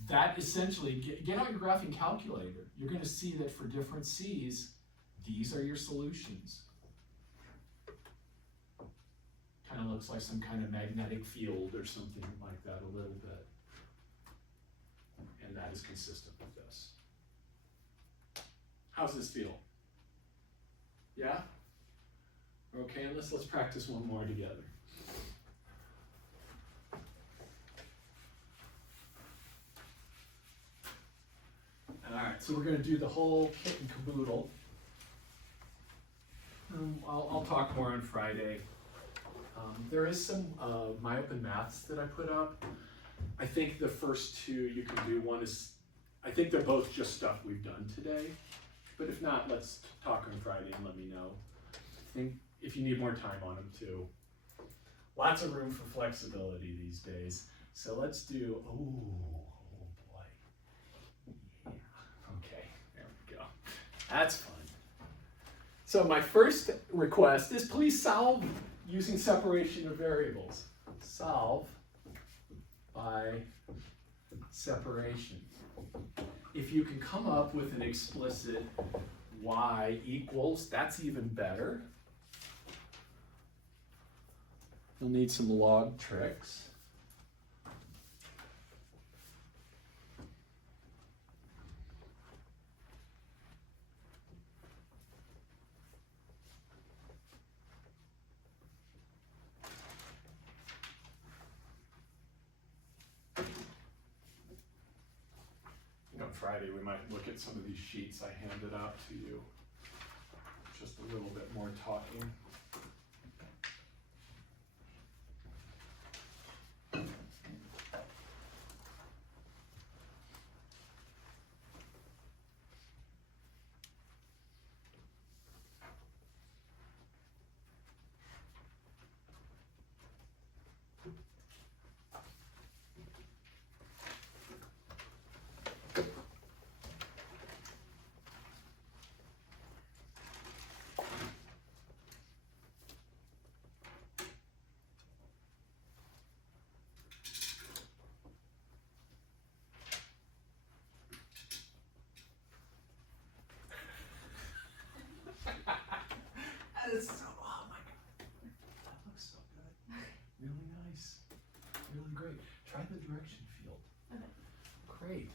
that essentially, get out your graphing calculator. You're going to see that for different c's, these are your solutions. Kind of looks like some kind of magnetic field or something like that a little bit. And that is consistent with this. How's this feel? Yeah? Okay, and let's practice one more together. All right, so we're going to do the whole kit and caboodle. I'll talk more on Friday. There is some my open maths that I put up. I think the first two you can do. One is, I think they're both just stuff we've done today. But if not, let's talk on Friday and let me know. I think if you need more time on them too. Lots of room for flexibility these days. So let's do, oh boy. Yeah, okay, there we go. That's fun. So my first request is please solve using separation of variables. Solve by separation. If you can come up with an explicit y equals, that's even better. You'll need some log tricks. On Friday, we might look at some of these sheets I handed out to you. Just a little bit more talking. That is so, oh my God, that looks so good. Really nice, really great. Try the direction field. Okay. Great.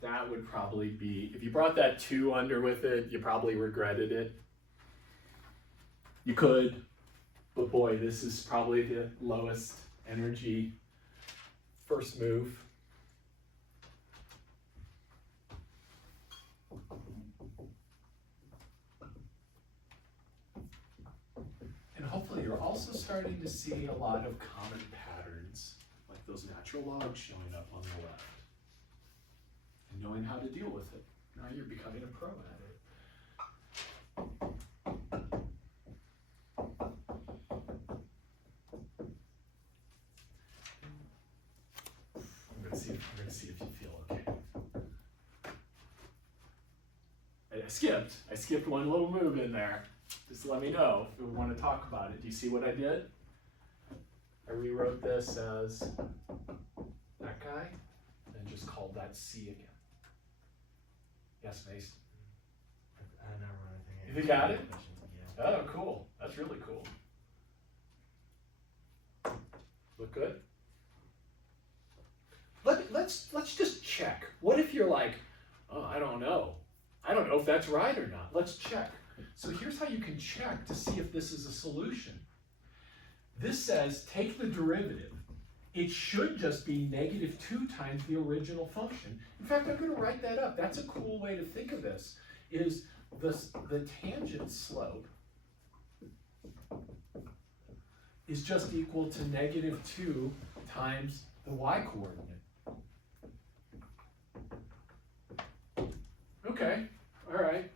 That would probably be, if you brought that 2 under with it, you probably regretted it. You could, but boy, this is probably the lowest energy first move. And hopefully you're also starting to see a lot of common patterns, like those natural logs showing up on the left. And knowing how to deal with it. Now you're becoming a pro at it. I'm gonna see if you feel okay. I skipped one little move in there. Just let me know if you want to talk about it. Do you see what I did? I rewrote this as that guy, and just called that C again. Yes, Mason? I never run anything. You got it? Yeah. Oh, cool. That's really cool. Look good? Let's just check. What if you're like, oh, I don't know. I don't know if that's right or not. Let's check. So here's how you can check to see if this is a solution. This says take the derivative. It should just be -2 times the original function. In fact, I'm going to write that up. That's a cool way to think of this, is the tangent slope is just equal to -2 times the y-coordinate. Okay, all right.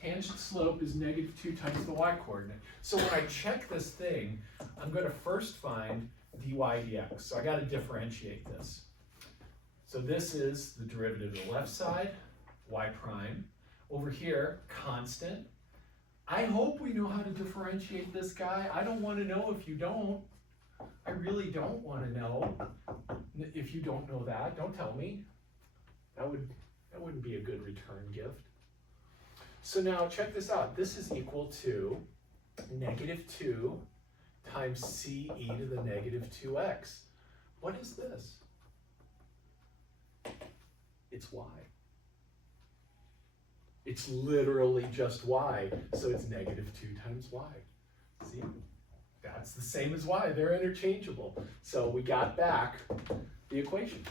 Tangent slope is -2 times the y-coordinate. So when I check this thing, I'm going to first find dy dx. So I got to differentiate this. So this is the derivative of the left side, y prime. Over here, constant. I hope we know how to differentiate this guy. I don't want to know if you don't. I really don't want to know. If you don't know that, don't tell me. That wouldn't be a good return gift. So now check this out. This is equal to -2 times c e to the -2x. What is this? It's y. It's literally just y, so it's -2 times y. See? That's the same as y. They're interchangeable. So we got back the equation.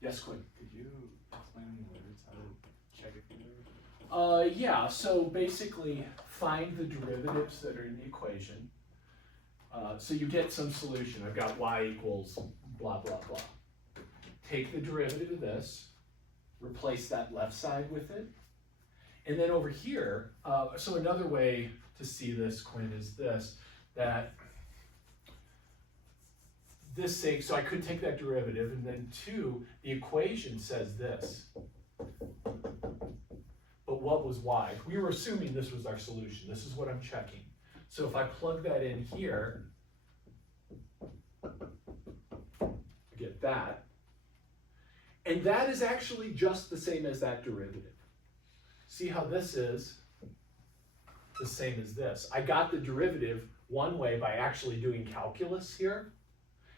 Yes, Quinn? Could you explain in words how to check it for Yeah, so basically find the derivatives that are in the equation, So you get some solution. I've got y equals blah, blah, blah. Take the derivative of this, replace that left side with it. And then over here, so another way to see this, Quinn, is this, that this sake, so I could take that derivative, and then 2, the equation says this. But what was y? We were assuming this was our solution. This is what I'm checking. So if I plug that in here, I get that. And that is actually just the same as that derivative. See how this is the same as this. I got the derivative one way by actually doing calculus here,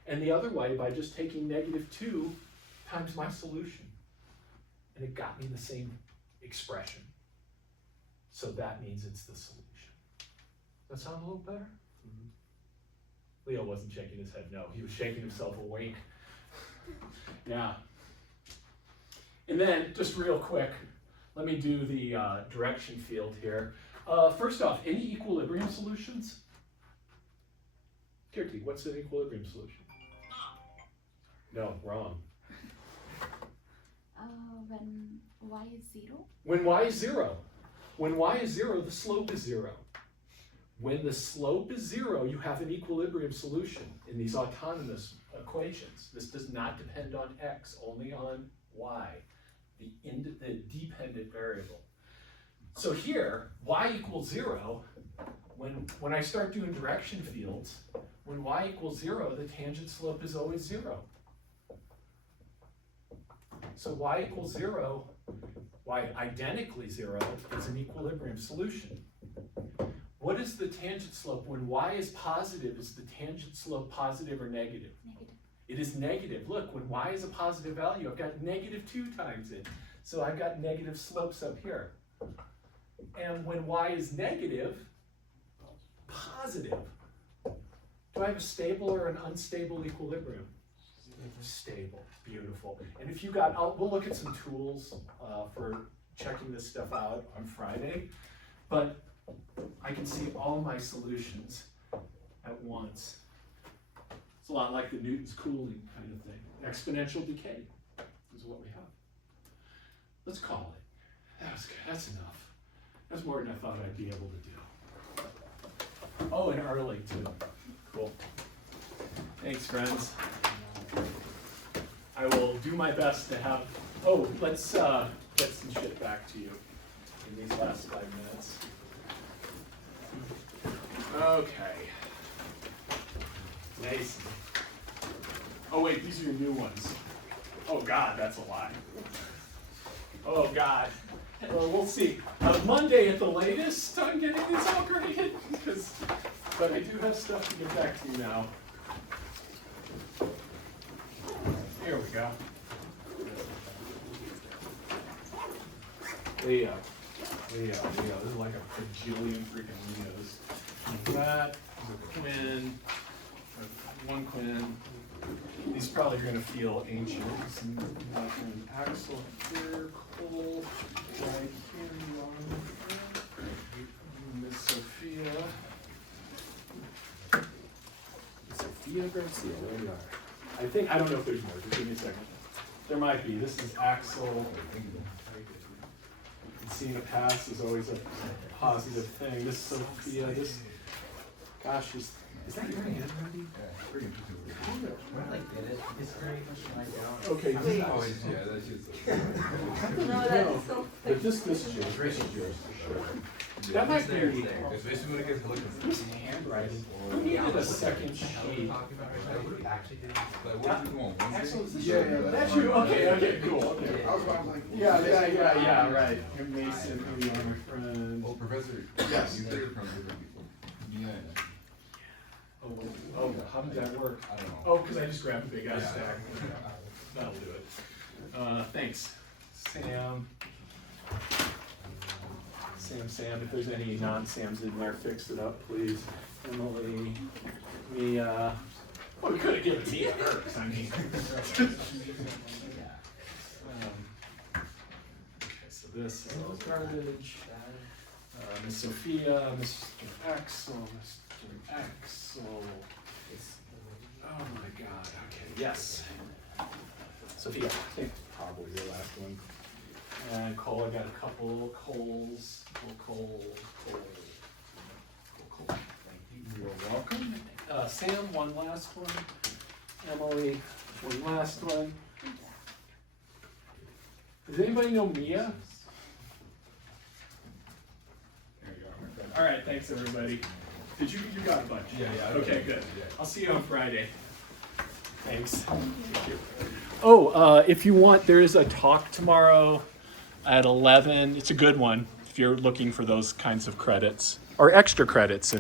and the other way by just taking -2 times my solution. And it got me the same expression. So that means it's the solution. Does that sound a little better? Mm-hmm. Leo wasn't shaking his head no, he was shaking himself awake. Yeah. And then, just real quick, let me do the direction field here. First off, any equilibrium solutions? Kirti, what's an equilibrium solution? No, wrong. When y is 0? When y is 0. When y is 0, the slope is 0. When the slope is 0, you have an equilibrium solution in these autonomous equations. This does not depend on x, only on y, the dependent variable. So here, y equals 0, when I start doing direction fields, when y equals 0, the tangent slope is always 0. So y equals 0, y identically 0 is an equilibrium solution. What is the tangent slope? When y is positive, is the tangent slope positive or negative? Negative. It is negative. Look, when y is a positive value, I've got -2 times it. So I've got negative slopes up here. And when y is negative, positive. Do I have a stable or an unstable equilibrium? Stable. Beautiful. And if you got, we'll look at some tools for checking this stuff out on Friday. But I can see all my solutions at once. It's a lot like the Newton's cooling kind of thing. Exponential decay is what we have. Let's call it. That's good. That's enough. That's more than I thought I'd be able to do. Oh, and early too. Cool. Thanks, friends. I will do my best to have, let's get some shit back to you in these last 5 minutes. Okay. Nice. Oh wait, these are your new ones. Oh God, that's a lie. Oh God. Well, we'll see. Monday at the latest, I'm getting these all graded, but I do have stuff to get back to you now. Here we go. Leo. This is like a bajillion freaking Leos. That is a Quinn. One Quinn. These probably are going to feel ancient. And Axel here, Cole, right here, Miss Sophia. Sophia Garcia, there we are. I don't know if there's more, just give me a second. There might be. This is Axel. Seeing a pass is always a positive thing. This is Sophia. Gosh, is that your hand ready? Okay. No, that's so But this is yours. That might be this handwriting. We needed a second sheet. Axel, is this your? That's you. Okay, cool. Okay. Yeah, right. You're Mason, Leon, friend. Oh, Professor. Yes. You heard from different people. Yeah. Oh, how did that work? I don't know. Oh, because I just grabbed a big ass stack. That'll do it. Thanks, Sam. Sam, if there's any non-Sams in there, fix it up, please. Emily, Mia. Well, we could have given Mia hers, I mean. Okay, so this is all garbage. Miss Sophia, Mr. Axel, Mr. Excellent. Oh my God. Okay. Yes. Sophia, I think probably your last one. And Cole, I got a couple Coles. Cole. Thank you. You're welcome. Sam, one last one. Emily, one last one. Does anybody know Mia? There you are, my friend. All right, thanks everybody. You got a bunch? Yeah. Okay, good. Yeah. I'll see you on Friday. Thanks. Oh, if you want, there is a talk tomorrow at 11. It's a good one if you're looking for those kinds of credits or extra credits.